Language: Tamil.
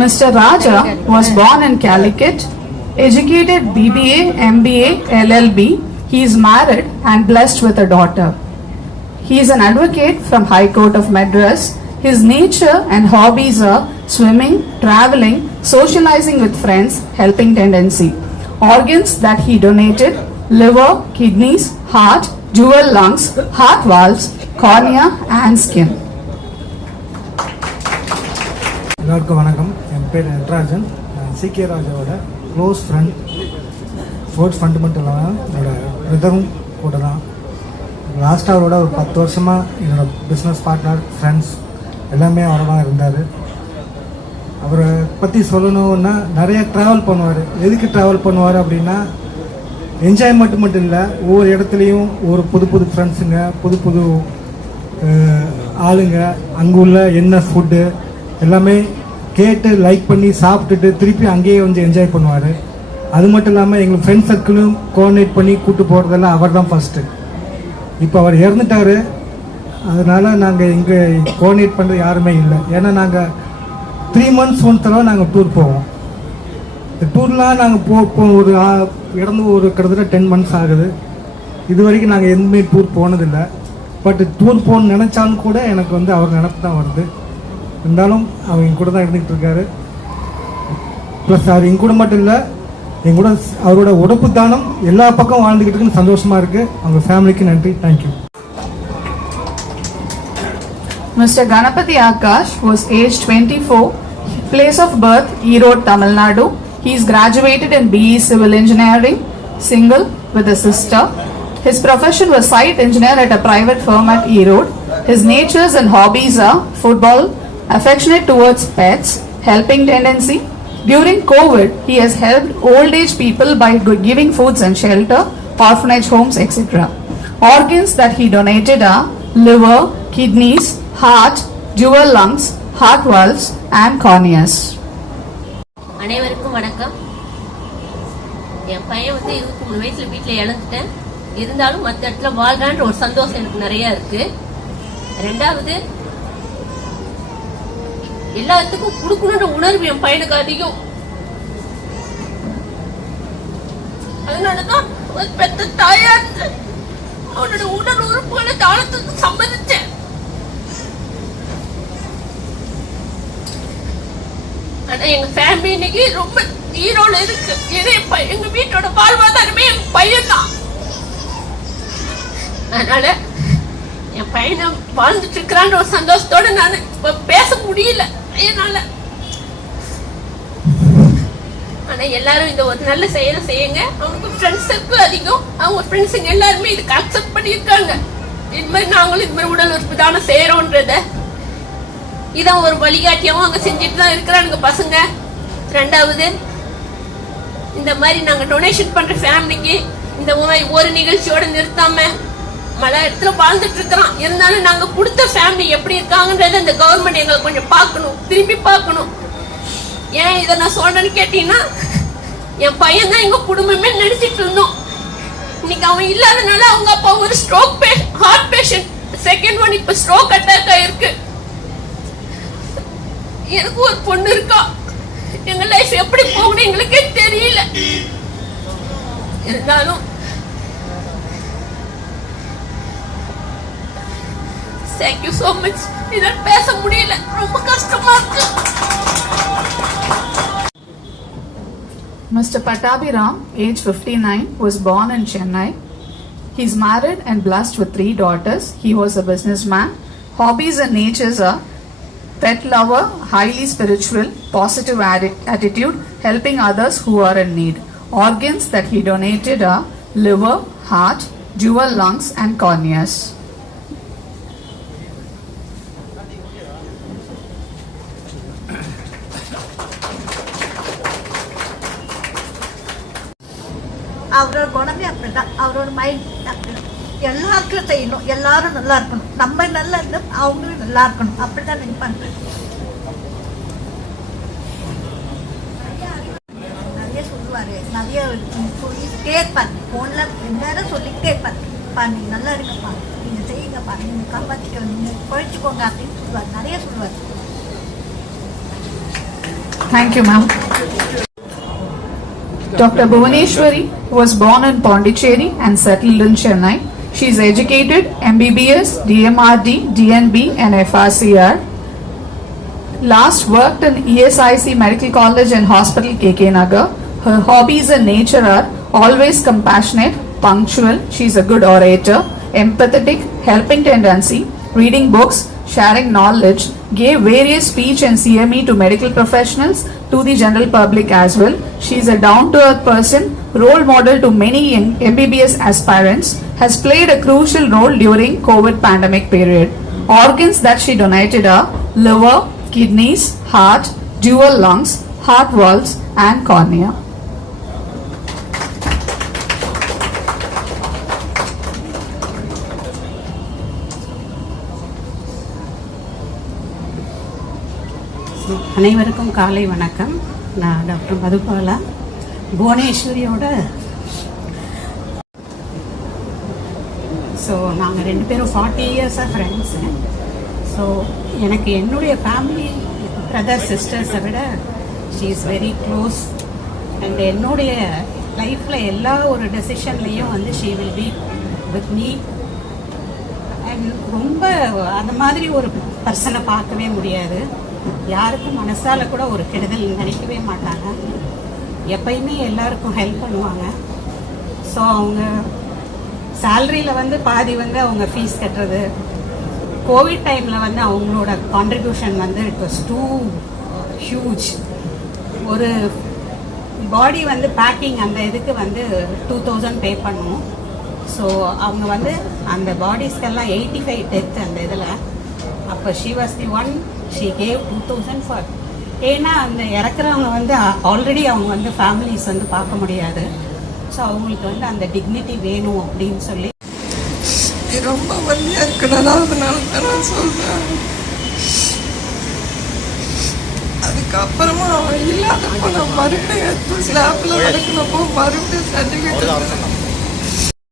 Mr. Raja was born in Calicut, educated BBA, MBA, LLB. He is married and blessed with a daughter. He is an advocate from High Court of Madras. His nature and hobbies are swimming, traveling, socializing with friends, helping tendency. Organs that he donated: liver, kidneys, heart, dual lungs, heart valves, cornea and skin. எல்லாருக்கும் வணக்கம். என் பேர் நடராஜன். சிகே ராஜாவோட க்ளோஸ் ஃப்ரெண்ட். ஸ்போர்ட்ஸ் ஃபண்டமெண்டலாக என்னோட பிரதரும் கூட தான். லாஸ்ட் அவரோட ஒரு 10 வருஷமாக என்னோட பிஸ்னஸ் பார்ட்னர், ஃப்ரெண்ட்ஸ் எல்லாமே அவரோட இருந்தார். அவரை பற்றி சொல்லணுன்னா நிறைய ட்ராவல் பண்ணுவார். எதுக்கு ட்ராவல் பண்ணுவார் அப்படின்னா, என்ஜாய்மெண்ட் மட்டும் இல்லை, ஒவ்வொரு இடத்துலையும் ஒரு புது புது ஃப்ரெண்ட்ஸுங்க, புது புது ஆளுங்க, அங்கே உள்ள என்ன ஃபுட்டு எல்லாமே கேட்டு லைக் பண்ணி சாப்பிட்டுட்டு திருப்பி அங்கேயே வந்து என்ஜாய் பண்ணுவார். அது மட்டும் இல்லாமல் எங்களுக்கு ஃப்ரெண்ட் சர்க்கிளும் கோஆர்டினேட் பண்ணி கூப்பிட்டு போகிறதெல்லாம் அவர் தான் ஃபஸ்ட்டு. இப்போ அவர் இறந்துட்டார். அதனால் நாங்கள் இங்கே கோஆர்டினேட் பண்ணுறது யாருமே இல்லை. ஏன்னா நாங்கள் 3 months ஒன் தடவை நாங்கள் டூர் போவோம். இந்த டூர்லாம் நாங்கள் ஒரு இறந்து ஒரு கிட்டத்தட்ட 10 months ஆகுது. இது வரைக்கும் நாங்கள் எதுவுமே டூர் போனதில்லை. பட் டூர் போகணுன்னு நினச்சாலும் கூட எனக்கு வந்து அவர் நினப்பு தான் வருது. இருந்தாலும் அவர் எங்க கூட தான் இருந்துகிட்டு இருக்காரு. ப்ளஸ் அவர் எங்க கூட மட்டும் இல்லை, எங்க கூட அவரோட உடப்பு தானம் எல்லா பக்கம் வாழ்ந்துகிட்டு இருக்குன்னு சந்தோஷமா இருக்கு. அவங்க ஃபேமிலிக்கு நன்றி. Thank you. Mr. Ganapati Akash was aged 24, place of birth Erode, Tamil Nadu. He is graduated in BE Civil Engineering, single with a sister. His profession was site engineer at a private firm at Erode. His natures and hobbies are football, affectionate towards pets, helping tendency. During COVID, he has helped old age people by giving foods and shelter, orphanage homes, etc. Organs that he donated are liver, kidneys, heart, dual lungs, heart valves and corneas. அனைவருக்கும் வணக்கம். என் பையன் வந்து 23 வயசுல வீட்டில் இழந்துட்டேன். இருந்தாலும் மற்ற இடத்துல வாழ்றான்ற ஒரு சந்தோஷம் எனக்கு நிறைய இருக்கு. ரெண்டாவது, எல்லாத்துக்கும் கொடுக்கணுன்ற உணர்வு என் பையனுக்கு அதிகம். அதனாலதான் பெத்த தாயா அவனோட உடல் உறுப்புகளை தாளத்துக்கு சம்மதிச்சேன். ஆனா எங்க ஃபேமிலி இன்னைக்கு ரொம்ப ஈரோட இருக்கு. எங்க வீட்டோட வாழ்வாதாரமே எங்க பையன் தான். அதனால என் பையனை வாழ்ந்துட்டு இருக்கிறான்ற ஒரு சந்தோஷத்தோட நான் பேச முடியல என்னால. ஆனா எல்லாரும் இந்த ஒரு நல்ல செயலை செய்யுங்க. அவனுக்கு ஃப்ரெண்ட்ஸ் சர்க்கிள் அதிகம். அவங்க ஃப்ரெண்ட்ஸுங்க எல்லாருமே இதுக்கு அக்செப்ட் பண்ணியிருக்காங்க. இது மாதிரி நாங்களும் இது மாதிரி உடல் உறுப்பு தானே செய்யறோன்றத இதான் ஒரு வழிகாட்டியாவும் அங்க செஞ்சுட்டு தான் இருக்கிறானுங்க பசங்க. ரெண்டாவது, இந்த மாதிரி நாங்க டொனேஷன் பண்ற ஃபேமிலிக்கு இந்த ஒரு நிகழ்ச்சியோட நிறுத்தாம பல இடத்துல வாழ்ந்துட்டு இருக்கிறோம். இருந்தாலும் நாங்க கொடுத்த ஃபேமிலி எப்படி இருக்காங்கன்றத இந்த கவர்மெண்ட் எங்களை கொஞ்சம் பார்க்கணும், திரும்பி பார்க்கணும். ஏன் இதை நான் சொல்றேன்னு கேட்டீங்கன்னா, என் பையன் தான் எங்க குடும்பமே நினைச்சிட்டு இருந்தோம். இன்னைக்கு அவன் இல்லாதனால அவங்க அப்பா ஒரு stroke heart patient, second one இப்ப ஸ்ட்ரோக் அட்டாக் ஆயிருக்கு. எனக்கு ஒரு பொண்ணு இருக்கா. எங்க லைஃப் எப்படி போகணும் எங்களுக்கே தெரியல. இருந்தாலும் thank you so much. இதான் பேச முடியல, ரொம்ப கஷ்டமா இருக்கு. Mr. Pattabhiram, age 59, was born in Chennai. He is married and blessed with 3 daughters. He was a businessman. Hobbies and natures are pet lover, highly spiritual, positive attitude, helping others who are in need. Organs that he donated are liver, heart, dual lungs and corneas. அவரோட குணமே அப்படிதான். அவரோட மைண்ட் அப்படிதான். எல்லாருக்கும் செய்யணும், எல்லாரும் நல்லா இருக்கணும், நம்ம நல்லா இருந்தா அவங்களும் நல்லா இருக்கணும், அப்படிதான் நினைப்பாங்க. நிறைய சொல்லுவாரு, நிறைய சொல்லிக்கிட்டே இருப்பாரு. போன்ல எல்லாரும் சொல்லிக்கிட்டே இருப்பாரு, நீங்க நல்லா இருங்கப்பா, நீங்க செய்யுங்கப்பா, நீங்க காப்பாற்றிக்க, நீங்க குழைச்சிக்கோங்க அப்படின்னு சொல்லுவாரு, நிறைய சொல்லுவாரு. Thank you, ma'am. Dr. Bhuvaneshwari was born in Pondicherry and settled in Chennai. She is educated MBBS, DMRD, DNB and FRCR. Last worked in ESIC Medical College and Hospital KK Nagar. Her hobbies in nature are always compassionate, punctual, she is a good orator, empathetic, helping tendency, reading books, sharing knowledge, gave various speech and CME to medical professionals, to the general public as well. She is a down-to-earth person, role model to many young MBBS aspirants, has played a crucial role during COVID pandemic period. Organs that she donated are liver, kidneys, heart, dual lungs, heart valves and cornea. அனைவருக்கும் காலை வணக்கம். நான் டாக்டர் மதுபாலா, புவனேஸ்வரியோட. ஸோ நாங்கள் 2 பேரும் 40 இயர்ஸாக ஃப்ரெண்ட்ஸு. ஸோ எனக்கு என்னுடைய ஃபேமிலி பிரதர் சிஸ்டர்ஸை விட she is very close. And என்னுடைய லைஃப்பில் எல்லா ஒரு டெசிஷன்லேயும் வந்து she will be with me. And ரொம்ப அந்த மாதிரி ஒரு பர்சனை பார்க்கவே முடியாது. யாருக்கும் மனசால கூட ஒரு கெடுதல் நினைக்கவே மாட்டாங்க. எப்பயுமே எல்லாருக்கும் ஹெல்ப் பண்ணுவாங்க. ஸோ அவங்க சேலரியில் வந்து பாதி வந்து அவங்க ஃபீஸ் கட்டுறது, கோவிட் டைமில் வந்து அவங்களோட கான்ட்ரிபியூஷன் வந்து இட் வாஸ் டூ ஹியூஜ். ஒரு பாடி வந்து பேக்கிங் அந்த இதுக்கு வந்து 2000 பே பண்ணுவோம். ஸோ அவங்க வந்து அந்த பாடிஸ்க்கெல்லாம் 85 டெத் அந்த இதில். அப்போ she was the one, she cave 2000 for. ஏன்னா அந்த இறக்குறவங்க வந்து ஆல்ரெடி அவங்க வந்து ஃபேமிலிஸ் வந்து பார்க்க முடியாது. ஸோ அவங்களுக்கு வந்து அந்த டிக்னிட்டி வேணும் அப்படின்னு சொல்லி. ரொம்ப வலியாக இருக்கனால அதனால தான் நான் சொல்கிறேன். அதுக்கப்புறமா அவன் இல்லாதப்போ நான் மறுபடியும் ஸ்லாப்பில் நடக்கிறப்போ மறுபடியும் சர்டிஃபிகேட்